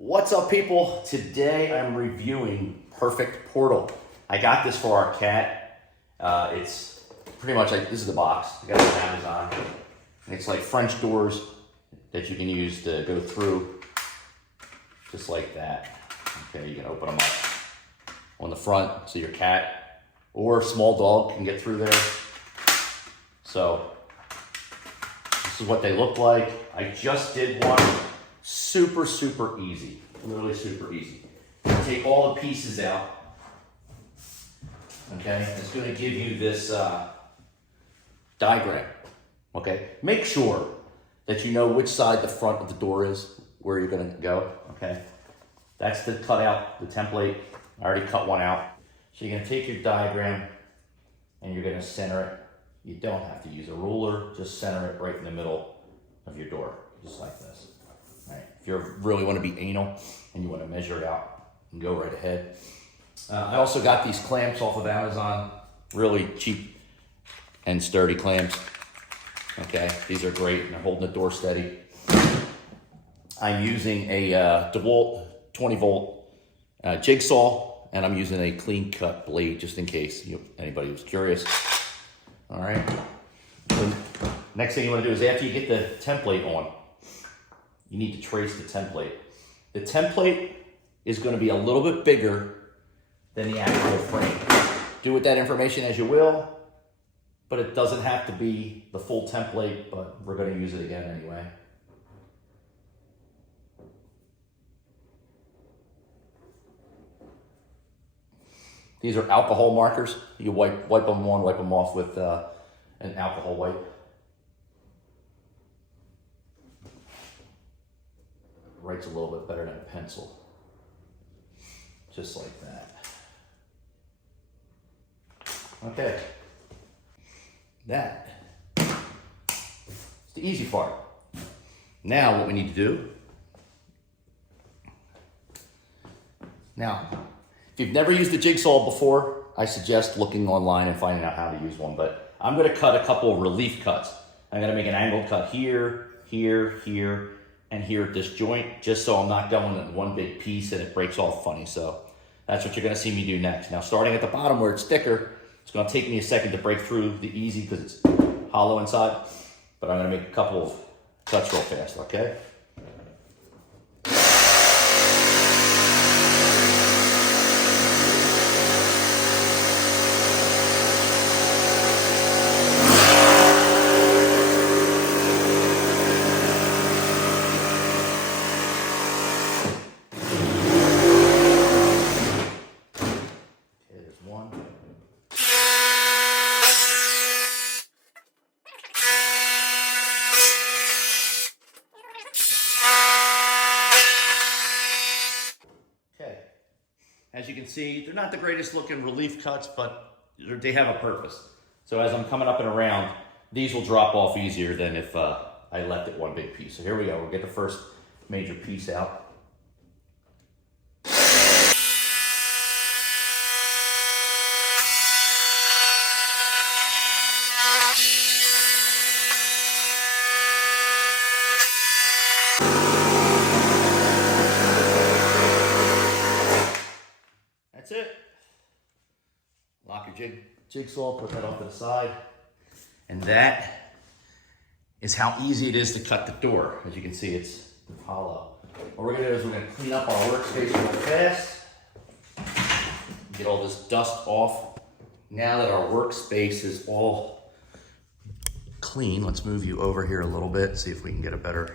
What's up, people? Today I'm reviewing Purrfect Portal. I got this for our cat. It's pretty much like, this is the box. I got it on Amazon. It's like French doors that you can use to go through, just like that. Okay, you can open them up on the front so your cat or small dog can get through there. So this is what they look like. I just did one. Super easy, literally super easy. Take all the pieces out, okay? It's gonna give you this diagram, okay? Make sure that you know which side the front of the door is, where you're gonna go, okay? That's the cutout, the template. I already cut one out. So you're gonna take your diagram and you're gonna center it. You don't have to use a ruler, just center it right in the middle of your door, just like this. Right. If you really want to be anal and you want to measure it out, you can go right ahead. I also got these clamps off of Amazon, really cheap and sturdy clamps. Okay, these are great and they're holding the door steady. I'm using a DeWalt 20 volt jigsaw, and I'm using a clean cut blade just in case anybody was curious. All right. So next thing you want to do is, after you get the template on, you need to trace the template. The template is going to be a little bit bigger than the actual frame. Do with that information as you will, but it doesn't have to be the full template, but we're going to use it again anyway. These are alcohol markers. You wipe them on, wipe them off with an alcohol wipe. Writes a little bit better than a pencil. Just like that. Okay. That is the easy part. Now what we need to do, if you've never used a jigsaw before, I suggest looking online and finding out how to use one, but I'm gonna cut a couple of relief cuts. I'm gonna make an angled cut here, here, here, and here at this joint, just so I'm not going in one big piece and it breaks off funny. So that's what you're gonna see me do next. Now, starting at the bottom where it's thicker, it's gonna take me a second to break through the easy because it's hollow inside, but I'm gonna make a couple of cuts real fast, okay? As you can see, they're not the greatest looking relief cuts, but they have a purpose. So as I'm coming up and around, these will drop off easier than if I left it one big piece. So here we go, we'll get the first major piece out. That's it. Lock your jigsaw, put that off to the side. And that is how easy it is to cut the door. As you can see, it's hollow. What we're gonna do is we're gonna clean up our workspace real fast. Get all this dust off. Now that our workspace is all clean, let's move you over here a little bit, see if we can get a better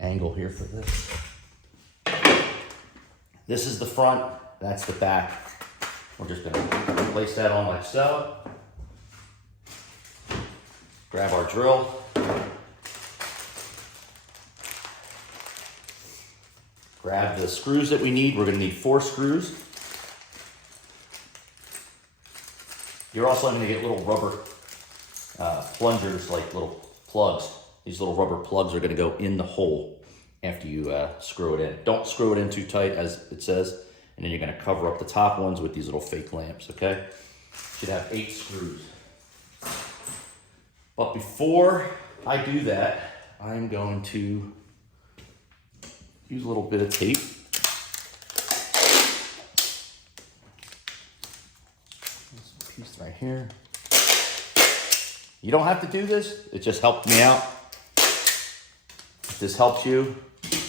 angle here for this. This is the front, that's the back. We're just gonna place that on like so. Grab our drill. Grab the screws that we need. We're gonna need 4 screws. You're also gonna get little rubber plungers, like little plugs. These little rubber plugs are gonna go in the hole after you screw it in. Don't screw it in too tight, as it says, and then you're gonna cover up the top ones with these little fake lamps, okay? Should have 8 screws. But before I do that, I'm going to use a little bit of tape. This piece right here. You don't have to do this. It just helped me out. If this helps you,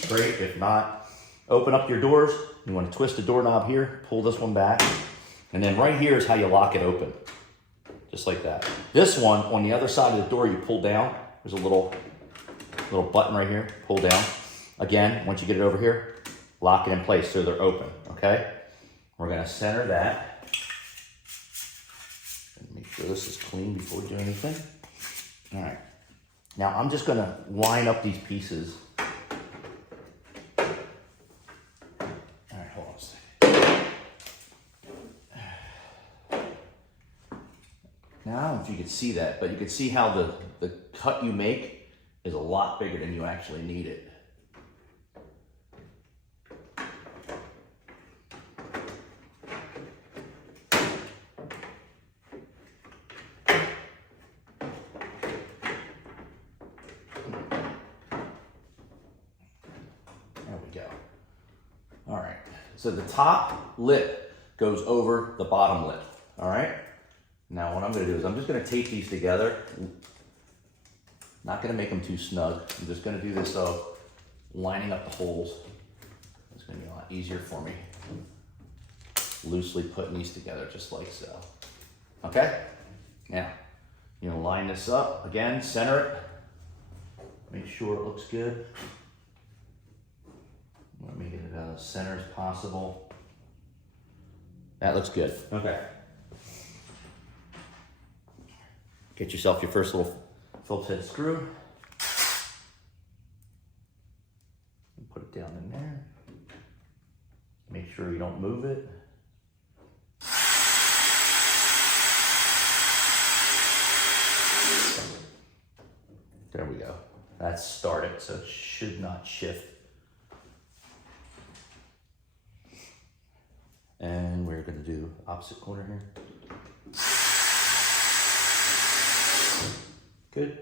great. If not, open up your doors. You want to twist the doorknob here, pull this one back, and then right here is how you lock it open. Just like that. This one, on the other side of the door, you pull down. There's a little button right here, pull down. Again, once you get it over here, lock it in place so they're open, okay? We're gonna center that. Make sure this is clean before we do anything. All right. Now I'm just gonna line up these pieces. All right, hold on a second. Now, I don't know if you can see that, but you can see how the cut you make is a lot bigger than you actually need it. There we go. All right, so the top lip goes over the bottom lip, all right? Now what I'm gonna do is I'm just gonna tape these together. Not gonna make them too snug. I'm just gonna do this lining up the holes. It's gonna be a lot easier for me. Loosely putting these together just like so. Okay? Now, you're gonna line this up. Again, center it. Make sure it looks good. I'm gonna make it as center as possible. That looks good. Okay. Get yourself your first little Phillips head screw. Put it down in there. Make sure you don't move it. There we go. That's started, so it should not shift. And we're gonna do opposite corner here. Good.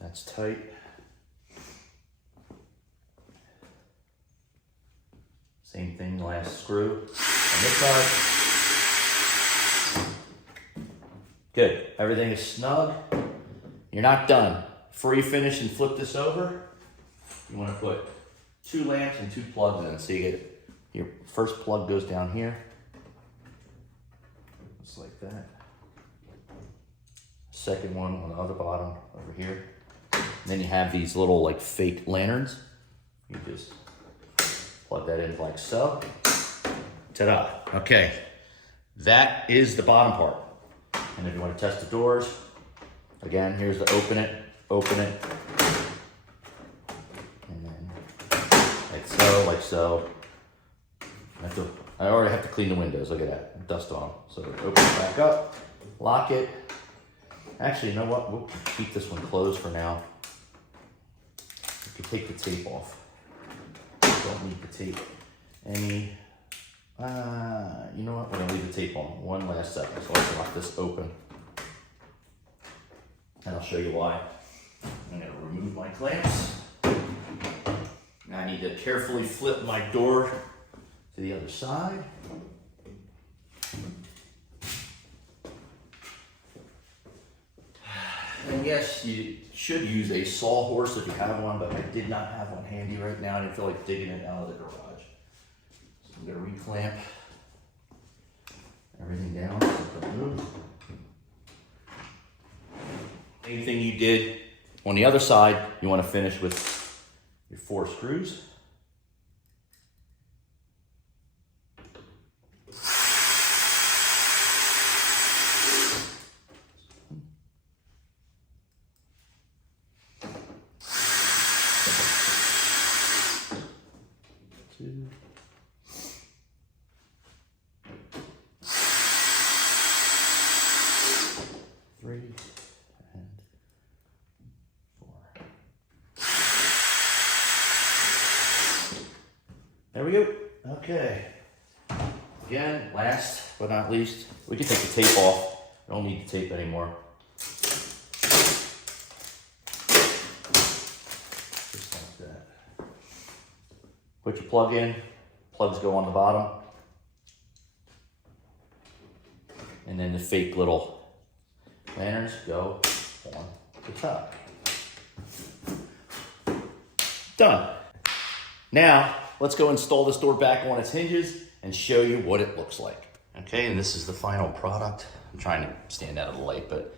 That's tight. Same thing, last screw on this side. Good, everything is snug. You're not done. Before you finish and flip this over, you want to put 2 lamps and 2 plugs in. So you get your first plug goes down here, just like that. Second one on the other bottom over here. And then you have these little like fake lanterns. You just plug that in like so. Ta-da. Okay, that is the bottom part. And if you want to test the doors, again, here's the open it, and then like so. I already have to clean the windows, look at that, dust on. So open it back up, lock it. Actually, you know what, we'll keep this one closed for now. You can take the tape off. Don't need the tape any. You know what, we're gonna leave the tape on one last second. So let's lock this open. And I'll show you why. I'm gonna remove my clamps. Now I need to carefully flip my door to the other side. And yes, you should use a sawhorse if you have one, but I did not have one handy right now. I didn't feel like digging it out of the garage. So I'm gonna reclamp everything down. Same thing you did on the other side, you want to finish with your 4 screws. Two. 3 and 4. There we go. Okay. Again, last but not least, we can take the tape off. We don't need the tape anymore. Just like that. Put your plug in. Plugs go on the bottom. And then the fake little lanterns go on the top. Done. Now, let's go install this door back on its hinges and show you what it looks like. Okay, and this is the final product. I'm trying to stand out of the light, but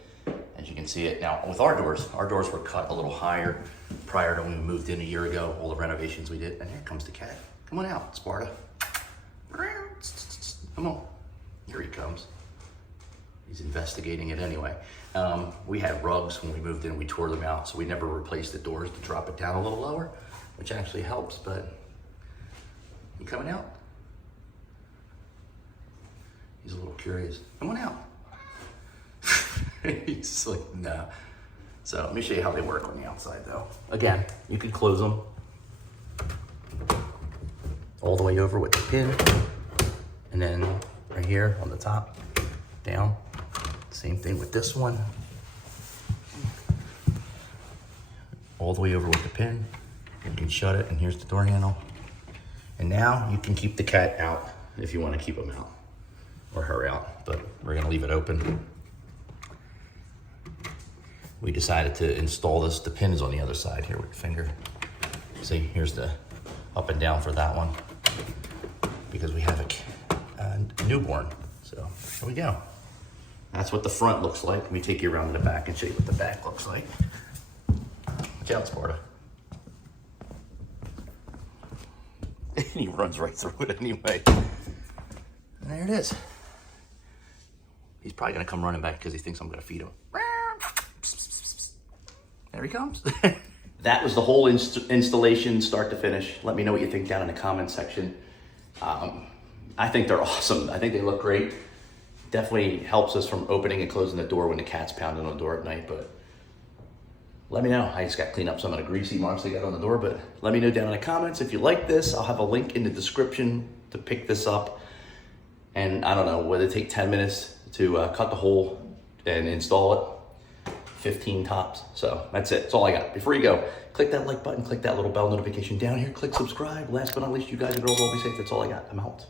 as you can see it. Now, with our doors were cut a little higher prior to when we moved in a year ago, all the renovations we did. And here comes the cat. Come on out, Sparta. Come on. Here he comes. He's investigating it anyway. We had rugs when we moved in, we tore them out, so we never replaced the doors to drop it down a little lower, which actually helps, but you coming out? He's a little curious. Come on out. He's like, nah. So let me show you how they work on the outside though. Again, you can close them all the way over with the pin, and then right here on the top, down. Same thing with this one. All the way over with the pin. You can shut it, and here's the door handle. And now you can keep the cat out if you want to keep him out, or her out, but we're gonna leave it open. We decided to install this, the pin is on the other side here with the finger. See, here's the up and down for that one, because we have a newborn. So here we go. That's what the front looks like. Let me take you around to the back and show you what the back looks like. Watch out, Sparta. And he runs right through it anyway. And there it is. He's probably gonna come running back because he thinks I'm gonna feed him. There he comes. That was the whole installation, start to finish. Let me know what you think down in the comment section. I think they're awesome. I think they look great. Definitely helps us from opening and closing the door when the cat's pounding on the door at night, but let me know. I just got to clean up some of the greasy marks they got on the door, but let me know down in the comments if you like this. I'll have a link in the description to pick this up. And I don't know, whether it take 10 minutes to cut the hole and install it, 15 tops. So that's it, that's all I got. Before you go, click that like button, click that little bell notification down here, click subscribe. Last but not least, you guys and girls all be safe. That's all I got, I'm out.